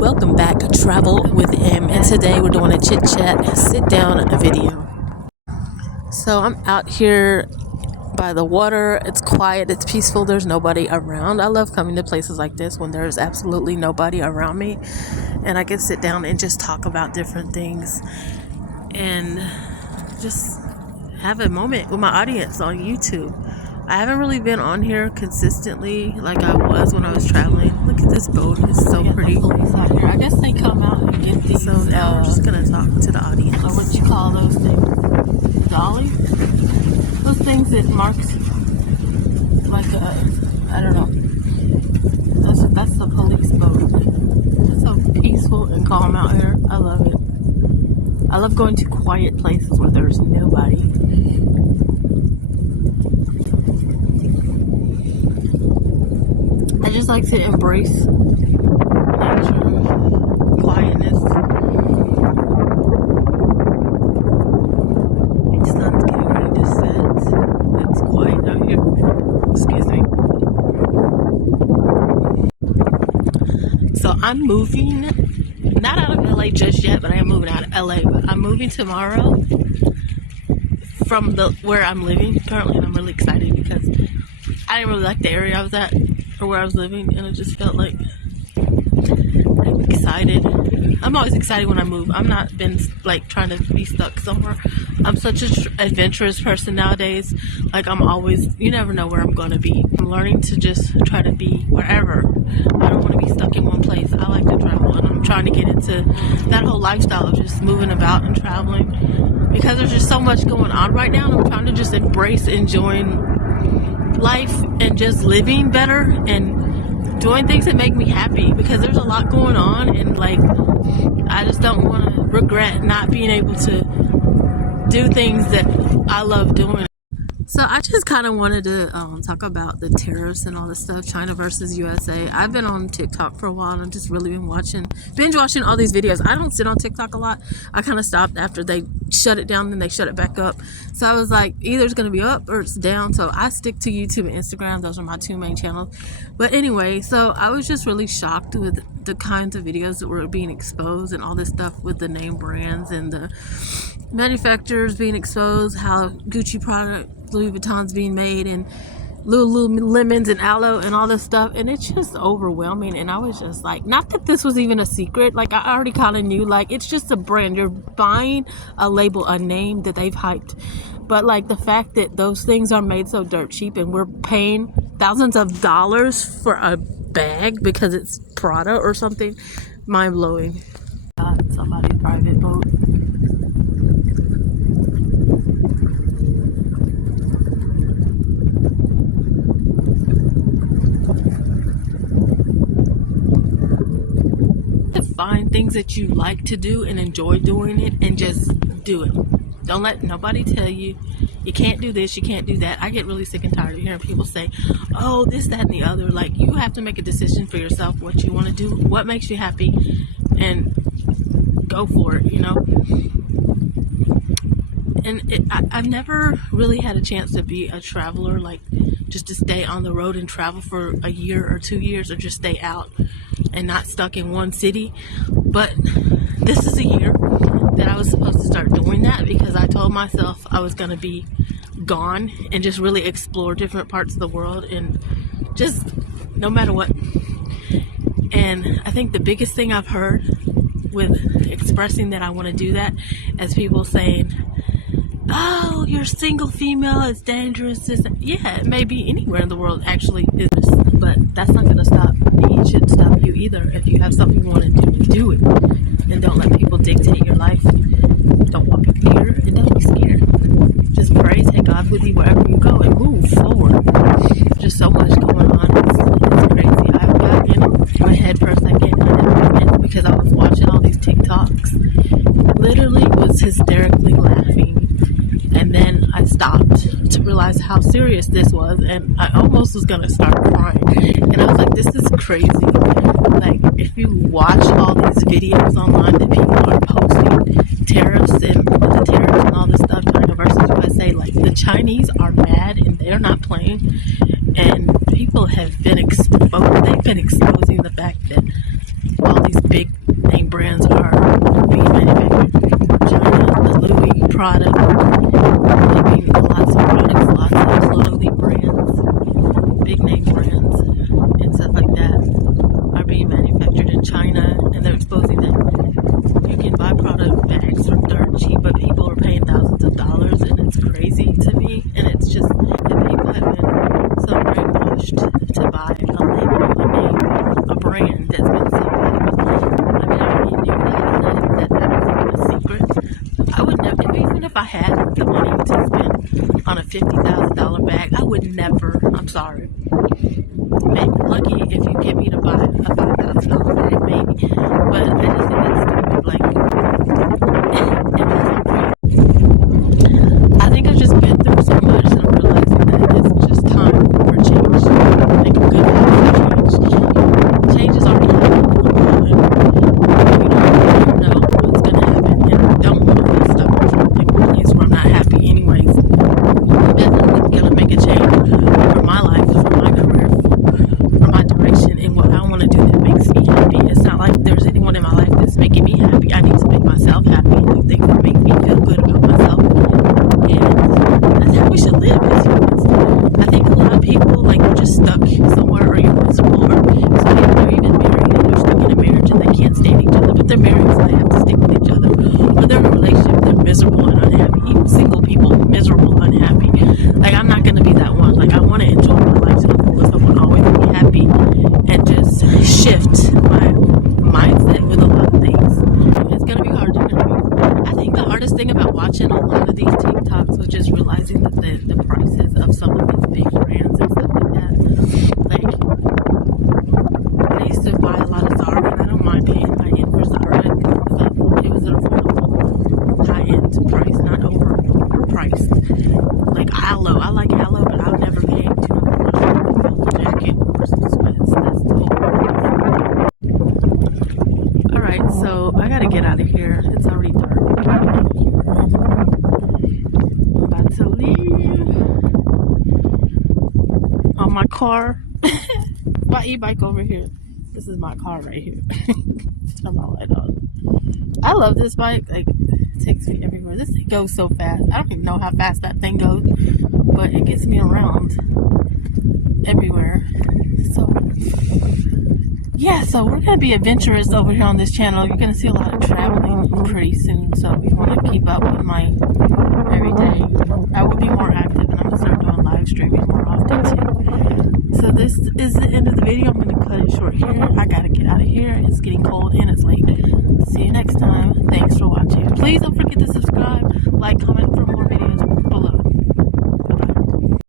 Welcome back to Travel with M, and today we're doing a chit chat sit down video. So I'm out here by the water. It's quiet, it's peaceful, there's nobody around. I love coming to places like this when there's absolutely nobody around me and I can sit down and just talk about different things and just have a moment with my audience on YouTube. I haven't really been on here consistently like I was when I was traveling. Look at this boat, it's so pretty. I guess they come out and get these. So now we're just gonna talk to the audience. Or what you call those things? Dolly? Those things that marks like I don't know. That's the police boat. It's so peaceful and calm out here. I love it. I love going to quiet places where there's nobody. I just like to embrace nature, quietness. The sun's getting ready to set. It's quiet out here. Excuse me. So I'm moving, not out of LA just yet, but I am moving out of LA. But I'm moving tomorrow from where I'm living currently, and I'm really excited because I didn't really like the area I was at or where I was living, and it just felt like I'm excited. I'm always excited when I move. I'm not been like trying to be stuck somewhere. I'm such an adventurous person nowadays. Like I'm always, you never know where I'm going to be. I'm learning to just try to be wherever. I don't want to be stuck in one place. I like to travel, and I'm trying to get into that whole lifestyle of just moving about and traveling because there's just so much going on right now, and I'm trying to just embrace enjoying life and just living better and doing things that make me happy because there's a lot going on, and like I just don't want to regret not being able to do things that I love doing. So I just kind of wanted to talk about the tariffs and all this stuff, China versus USA. I've been on TikTok for a while, and I've just really been binge watching all these videos. I don't sit on TikTok a lot. I kind of stopped after they shut it down, then they shut it back up. So I was like, either it's going to be up or it's down. So I stick to YouTube and Instagram. Those are my two main channels. But anyway, so I was just really shocked with the kinds of videos that were being exposed and all this stuff with the name brands and the manufacturers being exposed, how Gucci product, Louis Vuitton's being made, and Lululemons and Aloe and all this stuff, and it's just overwhelming. And I was just like, not that this was even a secret, like I already kind of knew, like it's just a brand. You're buying a label, a name that they've hyped, but like the fact that those things are made so dirt cheap and we're paying thousands of dollars for a bag because it's Prada or something, mind-blowing. Somebody's private boat. Find things that you like to do and enjoy doing it and just do it. Don't let nobody tell you you can't do this, you can't do that. I get really sick and tired of hearing people say, oh, this, that, and the other. Like, you have to make a decision for yourself what you want to do, what makes you happy, and go for it, you know. And I've never really had a chance to be a traveler, like just to stay on the road and travel for a year or 2 years, or just stay out and not stuck in one city. But this is a year that I was supposed to start doing that because I told myself I was going to be gone and just really explore different parts of the world and just no matter what. And I think the biggest thing I've heard with expressing that I want to do that is people saying, oh, you're a single female, it's dangerous. Yeah, it may be anywhere in the world actually is, but that's not going to stop me. It shouldn't stop you either. If you have something you want to do, do it. And don't let people dictate your life. Don't walk in fear and don't be scared. Just pray, take God with you wherever you go and move forward. Just so much going on. It's crazy. I got in my head for a second because I was watching all these TikToks. Literally was hysterically laughing. And then I stopped to realize how serious this was, and I almost was gonna start crying. And I was like, this is crazy. Like, if you watch all these videos online that people are posting, tariffs and the tariffs and all this stuff, China versus USA, like the Chinese are mad and they're not playing. And people have been exposed. They've been exposing the fact that all these big big name brands are being manufactured in China. The Louis product, I mean, lots of products, lots of clothing brands, big name brands, and stuff like that are being manufactured in China, and they're exposing that you can buy product bags for dirt cheap, but people are paying thousands of dollars, and it's crazy to me. And it's just that people have been so brainwashed to buy a label, a name, a brand that's been so valuable. I mean, I already knew that was a secret. I would never, even if I had the money to spend on a $50,000 bag, I would never, I'm sorry, maybe lucky if you get me to buy a $5,000 bag, maybe, but I just think that's stupid. Like, I think I've just been through so much, and I'm realizing that it's just time for change, like a good change. Change is already happening, and we don't know what's going to happen, and I don't want to be stuck in a place where I'm not happy anyways. I'm definitely going to make a change for my life, for my career, for my direction, and what I want to do that makes me happy. It's not like there's anyone in my life that's making me happy. I need to make myself happy and do things that make me feel good about myself. And that's how we should live as humans. I think a lot of people, like, you're just stuck somewhere, or you're miserable, or some people are even married and they're stuck in a marriage and they can't stand each other, but they're married, so they have to stick with each other. Or they're in a relationship, they're miserable and unhappy. Even single people, miserable, unhappy. Like, I'm not going to be that one. Like, I want to enjoy my life to the fullest. I want to always be happy and just shift my mindset with a lot of things. It's going to be hard to do. I think the hardest thing about watching a lot of these TikToks was just realizing that the prices of some of these big brands and stuff like that. Like, I used to buy a lot of Zara, and I don't mind paying high-end for Zara because it was an affordable high-end price, not overpriced. Like Aloe, I like Aloe, but I'll never pay $200 for a jacket or some sweats. That's the whole. Alright, so I gotta get out of here. It's already dark. I'm about to leave on my car. My e-bike over here. This is my car right here. Turn my light on. I love this bike. Like, it takes me everywhere. This thing goes so fast. I don't even know how fast that thing goes, but it gets me around everywhere. So yeah, so we're going to be adventurous over here on this channel. You're going to see a lot of traveling pretty soon, so if you want to keep up with my everyday, I will be more active, and I'm going to start doing live streaming more often too. So this is the end of the video. I'm going to cut it short here. I got to get out of here. It's getting cold and it's late. See you next time. Thanks for watching. Please don't forget to subscribe, like, comment,